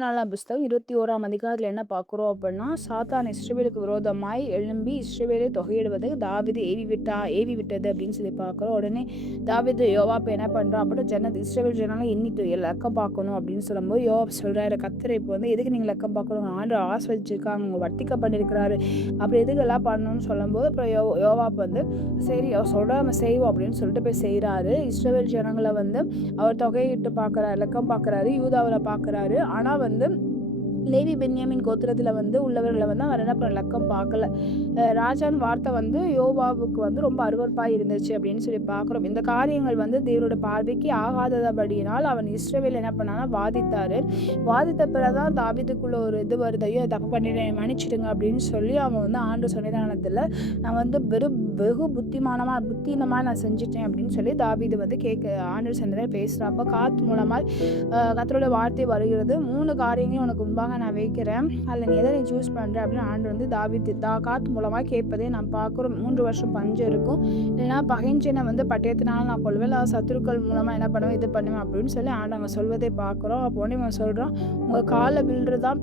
நாலாம் புஸ்தகம் 21ஆம் அதிகாரத்துல என்ன பார்க்குறோம் அப்படின்னா, சாத்தான் இஸ்ரவேலுக்கு விரோதமாய் எழும்பி இஸ்ரவேலை தொகையிடுவது தாவீது ஏவி விட்டது அப்படின்னு சொல்லி பார்க்குறோம். உடனே தாவீது யோவாப் என்ன பண்றான் அப்படின்னா, இஸ்ரவேல் ஜனங்களை எண்ணிட்டு லெக்கம் பார்க்கணும் அப்படின்னு சொல்லும்போது யோவாப் சொல்றாரு, கர்த்தர் இப்போ வந்து எதுக்கு நீங்கள் லெக்கம் பார்க்கணும், ஆண்டவர் ஆசீர்வதிச்சிருக்காங்க, உங்க வர்த்திக்க பண்ணியிருக்கிறாரு, அப்படி எதுக்கு எல்லாம் பண்ணணும்னு சொல்லும்போது அப்புறம் யோவாப் வந்து சரி அவர் சொல்ற நம்ம செய்வோம் அப்படின்னு சொல்லிட்டு போய் செய்கிறாரு. இஸ்ரவேல் ஜனங்களை வந்து அவர் தொகையிட்டு பார்க்குறாரு, லெக்கம் பார்க்குறாரு, யூதாவில் பார்க்குறாரு. ஆனால் வந்து லேவி பென்யாமின் கோத்திரத்தில் வந்து உள்ளவர்களை வந்து அவர் என்ன பண்ண லக்கம் பார்க்கல. ராஜான் வார்த்தை வந்து யோவாவுக்கு வந்து ரொம்ப அருவருப்பாக இருந்துச்சு அப்படின்னு சொல்லி பார்க்குறோம். இந்த காரியங்கள் வந்து தேவனோட பார்வைக்கு ஆகாதபடியினால் அவன் இஸ்ரவேல் என்ன பண்ணானா வாதித்த பிறகுதான் தாவீதுக்குள்ள ஒரு இது வருது, ஐயோ தப்பு பண்ணிட்டேன் மன்னிச்சிடுங்க அப்படின்னு சொல்லி அவன் வந்து ஆண்டு சன்னிதானத்தில் நான் வந்து வெகு புத்தினமாக நான் செஞ்சுட்டேன் அப்படின்னு சொல்லி தாவீது வந்து ஆண்டு சன்னிதானம் பேசுகிறப்ப காத்து மூலமாக கர்த்தரோட வார்த்தை வருகிறது. 3 காரியங்களையும் உனக்கு முன்பாக நான் வைக்கிறேன், அதில் நீ எதை சூஸ் பண்ணுற அப்படின்னு ஆண்டு வந்து காத்து மூலமாக கேட்பதே நான் பார்க்குறோம். 3 வருஷம் பஞ்சம் இருக்கும், இல்லைன்னா பகைஞ்சனை வந்து பட்டயத்தினால நான் கொள்வேன், சத்துருக்கள் மூலமாக என்ன பண்ணுவேன் இது பண்ணுவேன் அப்படின்னு சொல்லி ஆண்டு அவங்க சொல்வதை பார்க்குறோம். அப்போ உடனே அவன் சொல்கிறான், உங்கள் காலை விழுறதான்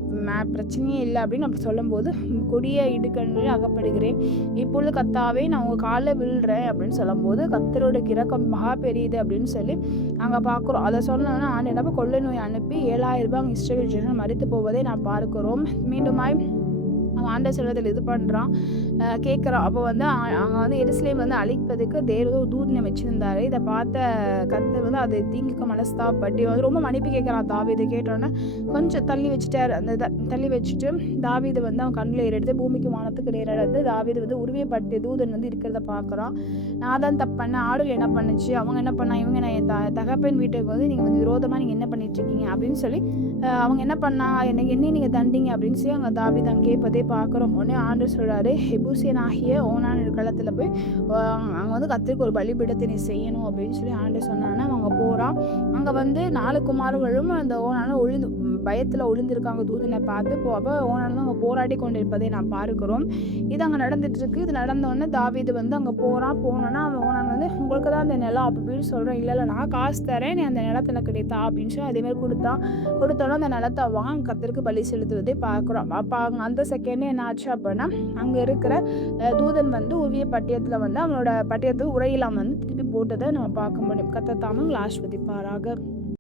பிரச்சனையே இல்லை அப்படின்னு நம்ம சொல்லும்போது, கொடிய இடுக்கண்ணில் அகப்படுகிறேன், இப்பொழுது கர்த்தாவே நான் உங்கள் காலில் விழுறேன் அப்படின்னு சொல்லும்போது கர்த்தரோட இரக்கம் மகா பெரியது அப்படின்னு சொல்லி அங்கே பார்க்குறோம். அதை சொன்னோன்னா ஆண்டு என்ன கொள்ளை நோய் அனுப்பி 7,000 ரூபாய் இஸ்ரவேல் ஜனங்கள் மரித்து போவதை நான் பார்க்கிறோம். மீண்டுமாய் அவன் ஆண்டவர் சொல்றதில் இது பண்ணுறான், கேட்குறான். அப்போ வந்து அங்கே வந்து எருசலேம் வந்து அழிப்பதுக்கு தேவதூதனை தூதனை வச்சுருந்தாரு. இதை பார்த்த கர்த்தர் வந்து அதை தீங்குக்கு மனஸ்தாபப்பட்டு வந்து ரொம்ப மன்னிப்பு கேட்குறான். தாவீது கேட்டோன்னே கொஞ்சம் தள்ளி வச்சுட்டார். அந்த தள்ளி வச்சுட்டு தாவீது வந்து அவன் கண்ணில் எடுத்து பூமிக்கு வானத்துக்கு நேரிடத்து தாவீது வந்து உருவியப்பட்டு தூதன் வந்து இருக்கிறத பார்க்குறான். நான் தான் தப்பு பண்ணேன், ஆடுகள் என்ன பண்ணுச்சு, அவங்க என்ன பண்ணா, இவங்க நான் என் தகப்பன் வீட்டுக்கு வந்து நீங்கள் வந்து விரோதமாக நீங்கள் என்ன பண்ணிட்டுருக்கீங்க அப்படின்னு சொல்லி அவங்க என்ன பண்ணா என்னை நீங்கள் தண்டிங்க அப்படின்னு சொல்லி அவங்க தாவீது அங்கே கேட்பதே பார்க்குறோம். உடனே ஆண்டவர் சொல்கிறாரு, எபூசியனாகிய ஓனான் களத்தில் போய் அங்கே வந்து கர்த்தருக்கு ஒரு பலிபீடத்தை நீ செய்யணும் அப்படின்னு சொல்லி ஆண்டவர் சொன்னாங்கன்னா அவங்க போகிறான். அங்கே வந்து 4 குமாரர்களும் அந்த ஓனான பயத்தில் ஒளிந்திருக்காங்க தூதனை பார்த்து. அப்போ ஓனான் அங்கே போராடி கொண்டிருப்பதை நான் பார்க்கிறோம். இது அங்கே நடந்துட்டுருக்கு. இது நடந்தோடனே தாவீது வந்து அங்கே போனோன்னா அவன் ஓனான் வந்து உங்களுக்கு தான் அந்த நிலம் அப்படின்னு சொல்கிறேன், இல்லை நான் காசு தரேன், நீ அந்த நிலத்தை எனக்கு கிடைத்தா அப்படின்னு சொல்லி அதேமாதிரி கொடுத்தோன்னா அந்த நிலத்தை வாங்க கர்த்தருக்கு பலி செலுத்துவதை பார்க்குறோம். அப்போ அந்த செகண்டே என்ன ஆச்சு அப்படின்னா அங்கே இருக்கிற தூதன் வந்து உரிய பட்டியத்தில் வந்து அவனோட பட்டியத்துக்கு உரையிலாம் வந்து திருப்பி போட்டதை நம்ம பார்க்க முடியும். கர்த்தர் தாமே உங்களை ஆசீர்வதிப்பாராக.